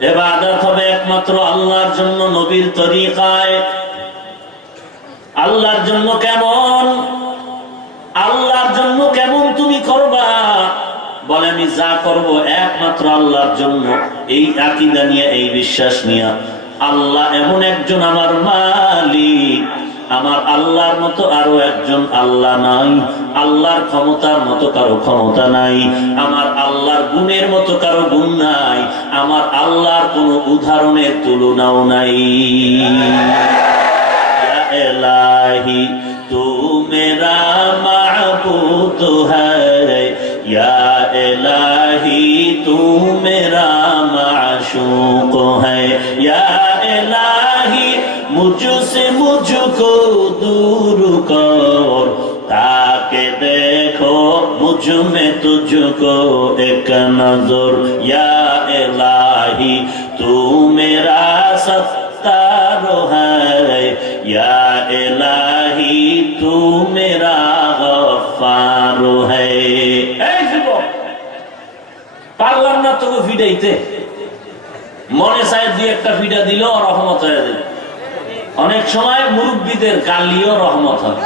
এবাদত হবে একমাত্র আল্লাহর জন্য নবীর তরিকায়। আল্লাহর জন্য কেমন? আল্লাহর জন্য কেমন তুমি করবা? বলে, আমি যা করব একমাত্র আল্লাহর জন্য। এই আকিদা নিয়ে, এই বিশ্বাস নিয়ে, আল্লাহ এমন একজন আমার মালিক। আমার আল্লাহর মতো আরও একজন আল্লাহ নাই। আল্লাহর ক্ষমতার মতো কারও ক্ষমতা নাই, আমার আল্লাহর গুণের মতো কারও গুণ নাই, আমার আল্লাহর কোন উদাহরণের তুলনাও নাই। এলাহি তু মেরা এলাহি তু মাশুক এলাহি মুঝুসে মুঝুকো দূর। তুমি تجھ এক নজর এলাহি یا الہی تو میرا ستار ہے পারলাম না তোকে ফিডাইতে। মনে চায় দুই একটা ফিডা দিল রহমত হয়ে অনেক সময় মুরব্বীদের গালিও রহমত হয়।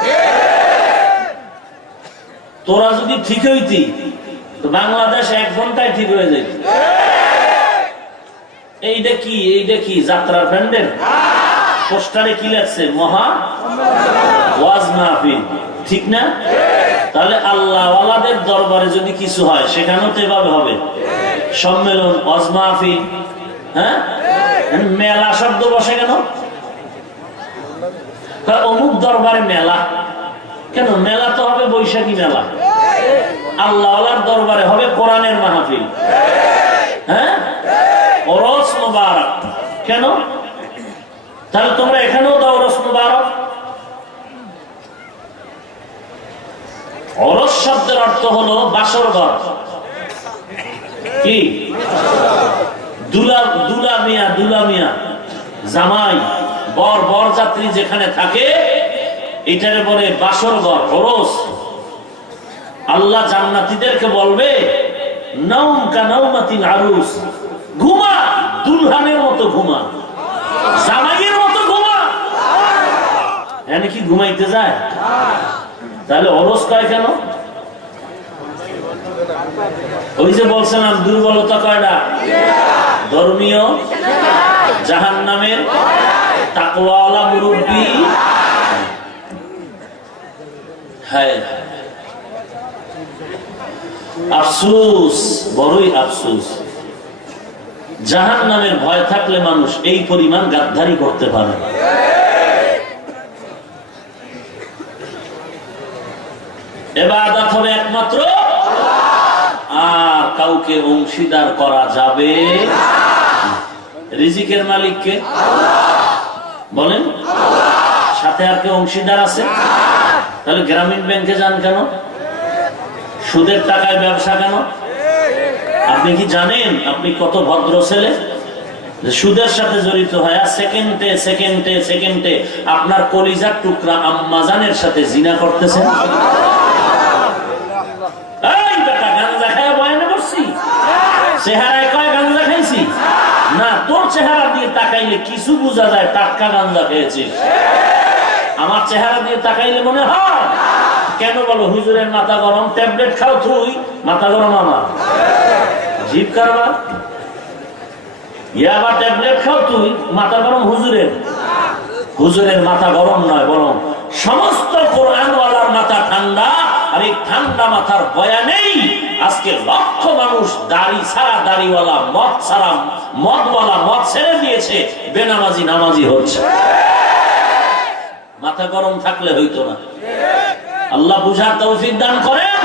তোরা যদি ঠিক হইতি, তো বাংলাদেশ এক ঘন্টায় ঠিক হয়ে যেত এইটা কি? এইটা কি? যাত্রার প্যান্ডেল? পোস্টারে কি লাগছে মহা ওয়াজ মাহফিল। ঠিক না? তাহলে আল্লাহ ওয়ালাদের দরবারে যদি কিছু হয়, সেখানেও তো এভাবে হবে। সম্মেলন, ওয়াজ মাহফিল হ্যাঁ? মেলা শব্দ বসে কেন? অমুক দরবারে মেলা। কেন? মেলা তো হবে বৈশাখী মেলা। আল্লাহ দরবারে হবে কোরআনের মাহফিল। হ্যাঁ? কেন? তাহলে তোমরা এখানেও দাও অরস শব্দের অর্থ হলো বাসর ঘর। কি? দুলা দুলা মিয়া দুলা মিয়া। জামাই, বর বর যাত্রী যেখানে থাকে এটারে বলে বাসর ঘর হরস আল্লাহ জান্নাতীদেরকে বলবে ঘুমা, দুলহানের মতো ঘুমা। জামাইয়ের মতো ঘুমা। কি ঘুমাইতে যায়? তাহলে অরস কয় কেন? ওই যে বলছিলাম, দুর্বলতা কয়টা? ধর্মীয় জাহান নামের তাকওয়ালা মুরব্বী হ্যাঁ। আফসুস, বড়ই আফসুস। জাহান নামের ভয় থাকলে মানুষ এই পরিমাণ গাদ্দারি করতে পারে এবার হবে একমাত্র আর কাউকে অংশীদার করা যাবে রিজিকের মালিককে? বলেন। সাথে আর কেউ অংশীদার আছে? তাহলে গ্রামীণ ব্যাংকে যান কেন? সুদের টাকায় ব্যবসা কেন? আপনি কি জানেন আপনি কত ভদ্র ছেলে? সুদের সাথে জড়িত হয় সেকেন্ডে সেকেন্ডে সেকেন্ডে আপনার কলিজার টুকরা আম্মাজানের সাথে জিনা করতেছেন না, তোর চেহারা দিয়ে তাকাইলে কিছু বোঝা যায় টাটকা গাঞ্জা খেয়েছিস। আমার চেহারা দিয়ে তাকাইলে মনে হয়। কেন বলো, হুজুরের মাথা গরম, ট্যাবলেট খাও তুই, মাথা গরম আমার। জিভ কারবার? ইয়াবা ট্যাবলেট খাও তুই, মাথা গরম হুজুরের। হুজুরের মাথা গরম নয়, বরং সমস্ত কোরআনওয়ালার মাথা ঠান্ডা, আর এই ঠান্ডা মাথার বয়া নেই। আজকে লক্ষ মানুষ দাড়ি ছাড়া দাড়িওয়ালা, মদ ছাড়া মদওয়ালা, মদ ছেড়ে দিয়েছে, বেনামাজি, নামাজি হচ্ছে। মাথা গরম থাকলে হইতো না আল্লাহ বুঝার তৌফিক দান করেন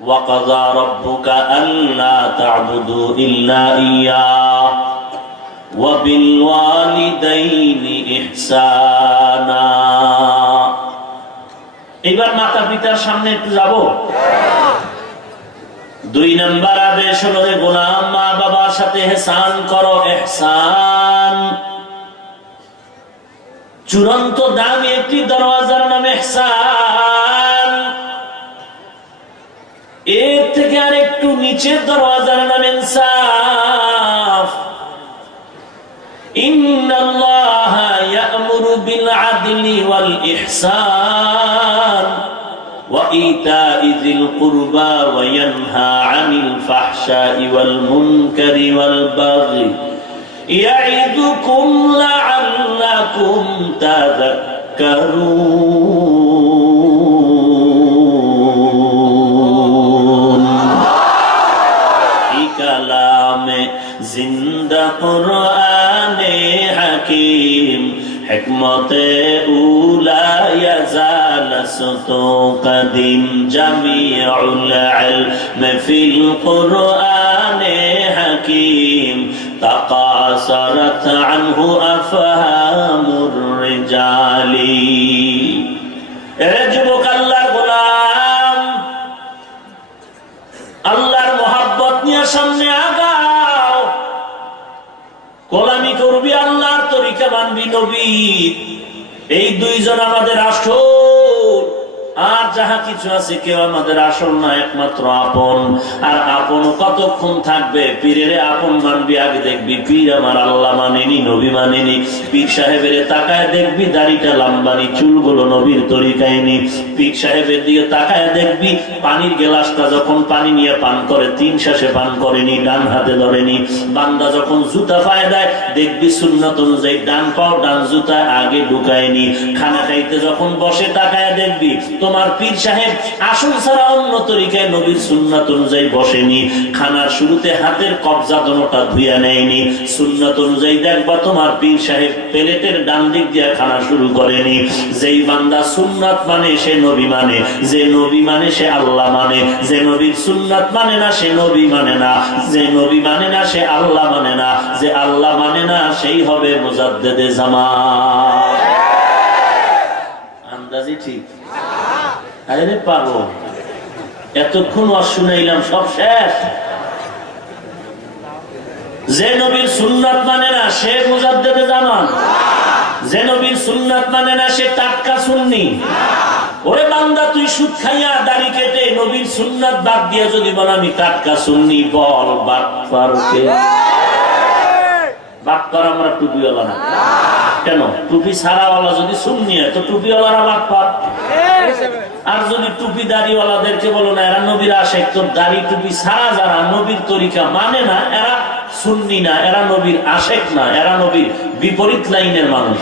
وقضى ربك ألا تعبدوا إلا إياه وبالوالدين إحسانا এবার মাতা পিতার সামনে একটু যাব দুই নম্বর আদেশ হলো হে গোলাম মা বাবার সাথে হেসান করো এহসান চূড়ান্ত দামি একটি দরওয়াজার নাম এহসান। এর থেকে আর একটু নিচের দরওয়াজার নাম ইনসাফ। ইন্নাল্লাহা ইয়া'মুরু বিল আদলি ওয়াল ইহসান وإيتاء ذي القربى وينهى عن الفحشاء والمنكر والبغي يعدكم لعلكم تذكرون. في كلام زند قرآن حكيم حكمة أولى يزال ست قديم جميع العلم. في القرآن حكيم تقال تقاصرت عنه أفهام الرجال এরে যুবক আল্লাহর গোলাম আল্লাহর মোহাব্বত নিয়ে সামনে আগাও গোলামি করবি আল্লাহর তরিকা মানবি নবী এই দুইজন আমাদের আসল আর যাহা কিছু আছে কেউ আমাদের আসল না একমাত্র আপন আর আপন কতক্ষণ থাকবে? পীরের আপন মানবি আগে দেখবি। পীর আমার আল্লাহ মানেনি, নবী মানেনি। পীর সাহেবের তাকায় দেখবি, দাড়িটা লাম্বানি, চুলগুলো নবীর তরিকায় নি। পীর সাহেবের দিকে তাকায় দেখবি, পানির গেলাসটা যখন পানি নিয়ে পান করে, তিন শ্বাসে পান করেনি, ডান হাতে ধরেনি। বান্দা যখন জুতা পায়ে দেয়, দেখবি সুন্নত অনুযায়ী ডান পাও, ডান জুতা আগে ঢুকায়নি। খানা খাইতে যখন বসে, তাকায় দেখবি, তোমার পীর সাহেব আসল ছাড়া অন্য তরিকায় নবীর সুন্নত অনুযায়ী বসেনি। খানার শুরুতে হাতের কবজা দনোটা ধুইয়া নেয়নি। সুন্নাত অনুযায়ী দেখবা তোমার পীর সাহেব প্লেটের ডান দিক দিয়ে খানা শুরু করেনি। যেই বান্দা সুন্নাত মানে সে নবী মানে যে নবী মানে সে আল্লাহ মানে যে নবীর সুন্নাত মানে না সে নবী মানে না, যে নবী মানে না সে আল্লাহ মানে না, যে আল্লাহ মানে না সেই হবে মুজাদ্দেদে জামা আন্দাজি ঠিক? আরে পাগল। এতক্ষণ ওয়াজ শুনাইলাম, সব শেষ। যে নবীর সুন্নাত মানে না, সে মুজাদ্দেদে জামান। যে নবীর সুন্নাত মানে না, সে টাটকা সুন্নি। ওরে বান্দা, তুই সুদ খাইয়া দাড়ি কেটে নবীর সুন্নাত বাদ দিয়া যদি বল, আমি টাটকা সুন্নি, বল, বাদ পারকে বাদ পার আমরা টুপিওয়ালা না। কেন? টুপি ছাড়াওয়ালা যদি হয়, তো টুপিওয়ালারা বাদ পার আর যদি টুপি দাড়িওয়ালাদেরকে বলো না, এরা নবীর আশেক তোর দাড়ি টুপি ছাড়া যারা নবীর তরিকা মানে না, এরা সুন্নি না, এরা নবীর আশেক না, এরা নবীর বিপরীত লাইনের মানুষ।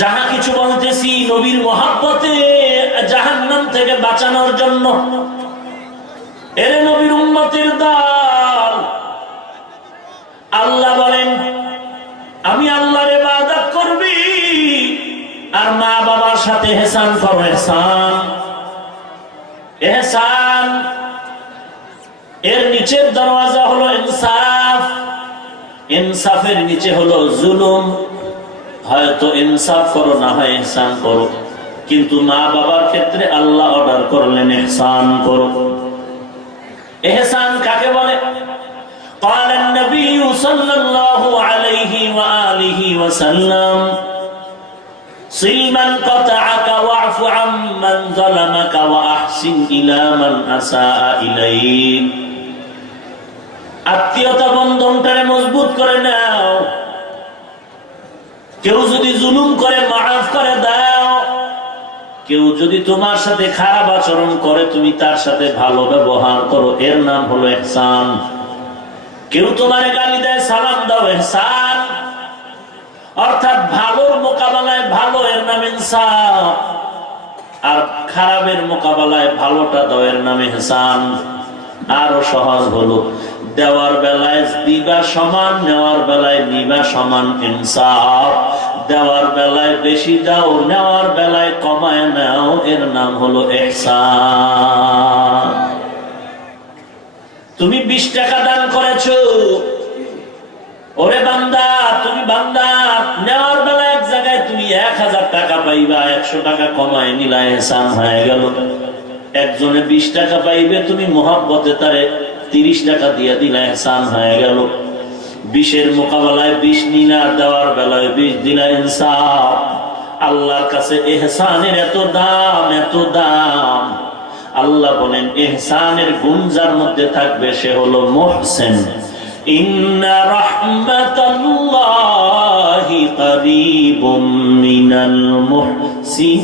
যাহা কিছু বলতেছি নবীর মহাব্বতে জাহান্নাম থেকে বাঁচানোর জন্য। এরে নবীর আর মা বাবার সাথে হেসান করো এহসান এহসান এর নিচের দরওয়াজা হলো ইনসাফ ইনসাফের নিচে হলো জুলুম হয়তো ইনসাফ করো না হয় এহসান করো কিন্তু মা বাবার ক্ষেত্রে আল্লাহ অর্ডার করলেন এহসান করো এহসান কাকে বলে قال النبي صلى الله عليه وآله وسلم সিলমান কতাআকা ওয়াফু আম্মান যালামাকা ওয়া আহসিন ইলা মান ইলাইক। আত্মীয়তা বন্ধনটারে মজবুত করে নাও। কেউ যদি জুলুম করে, মাফ করে দাও। কেউ যদি তোমার সাথে খারাপ আচরণ করে, তুমি তার সাথে ভালো ব্যবহার করো। এর নাম হলো এহসান। কেউ তোমার গালি দেয়, সালাম দাও, এহসান। অর্থাৎ ভালোর মোকাবেলায় ভালো আর খারাপের মোকাবেলায় ভালোটা দাও এর নাম এহসান আরও সহজ হলো, দেওয়ার বেলায় দিবা সমান, নেওয়ার বেলায় সমান ইনসাফ। দেওয়ার বেলায় বেশি দাও, নেওয়ার বেলায় কমায় নাও, এর নাম হলো এহসান। তুমি বিশ টাকা দান করেছ। ওরে বান্দা, তুমি বান্দা। এক হাজার টাকা পাইবা, একশো টাকা কমায় নিলা, এহসান হয়ে গেল। একজনে বিশ টাকা পাইবে, তুমি মহাব্বতে তারে তিরিশ টাকা দিয়ে দিলা, এহসান হয়ে গেল। বিশের মোকাবেলায় বিষ নিলা, দেওয়ার বেলায় বিষ দিলা ইনসাফ। আল্লাহর কাছে এহসানের এত দাম এত দাম। আল্লাহ বলেন, এহসানের গুণ যার মধ্যে থাকবে সে হলো মোহসেন। ইন্না রাহমাতাল্লাহি করিবুম মিনাল মুহসিনিন।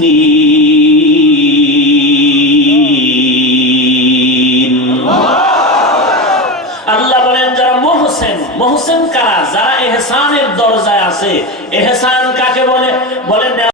আল্লাহ বলেন যারা মোহসেন মোহসেন কারা? যারা এহসানের দরজায় আছে এহসান